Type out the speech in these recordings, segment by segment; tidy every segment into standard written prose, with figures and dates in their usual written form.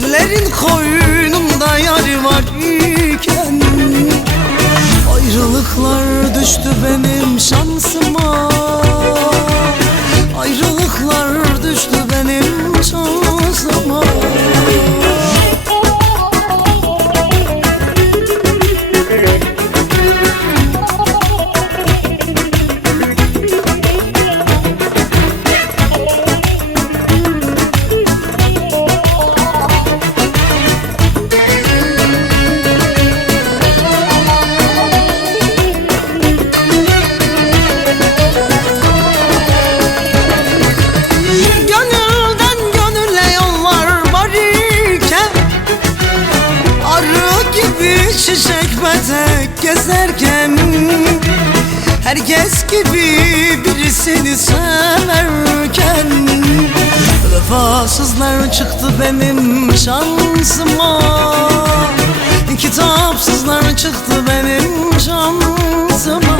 Ellerin koynunda yar var iken ayrılıklar düştü benim şansıma. Ayrılıklar düştü benim şansıma. Çiçek petek gezerken herkes gibi birisini severken vefasızlar çıktı benim şansıma. Kitapsızlar çıktı benim şansıma.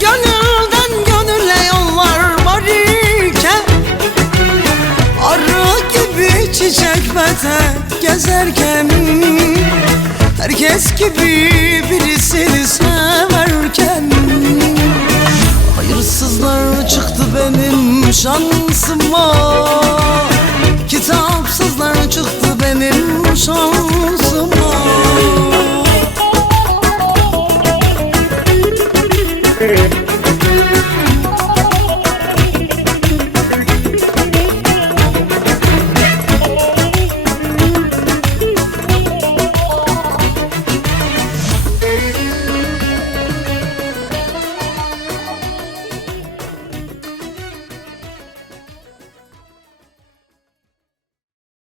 Gönülden gönüle yollar var iken arı gibi çiçek petek gezerken herkes gibi birisini severken hayırsızlar çıktı benim şansıma. Kitapsızlar çıktı benim şansıma.